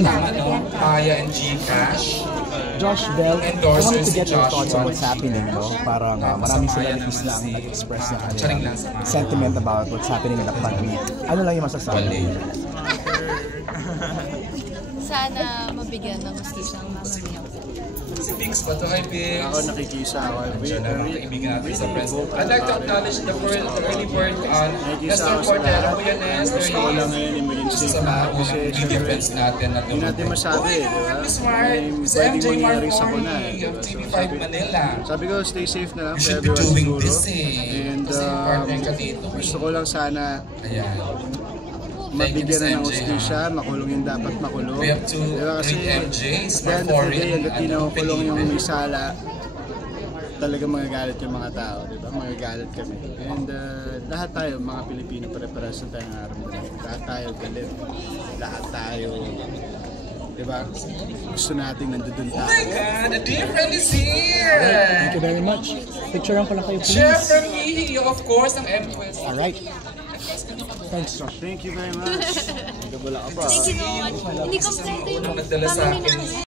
tama, no? Paya and Gcash. Josh Bell, I wanted to get your thoughts on what's happening, no? Parang maraming celebrities na ang nag-express na sentiment about what's happening in the country. Ano lang yung masasabi? Sana mabigyan ng hustisya ang Mama Mia. Si Pinks pa to, hi Pinks. Ako nakikisa ako. Kaibigan natin sa press. I'd like to acknowledge the early bird on Nestor Cordero po yan, Nestor. Gusto ko lang ngayon emergency. Sa mga unang defense natin na hindi natin masabi, di ba? Pwedeng mangyari sa kuna. TV5 Manila. Sabi ko, stay safe na lang You for should be everyone doing siguro. this eh. And gusto ko lang sana mabigyan na ng hustisya, makulong yung dapat makulong. We have to kasi read MJs, at the end of the day, hanggang di nakukulong yung may sala, talaga magagalit yung mga tao, di ba? Magagalit kami. And lahat tayo, mga Pilipino, pare-pares na tayong nararamdaman. Lahat tayo galit. Lahat tayo, di ba? Gusto natin nandun tayo. Oh my God, a dear friend is here! Thank you very much. Picturean ko lang kayo, please. Chef from me, of course, ang Empress. Alright. Thanks, Josh. Thank you very much. Thank you so much. Hindi kompleto yung Nagdala sa akin.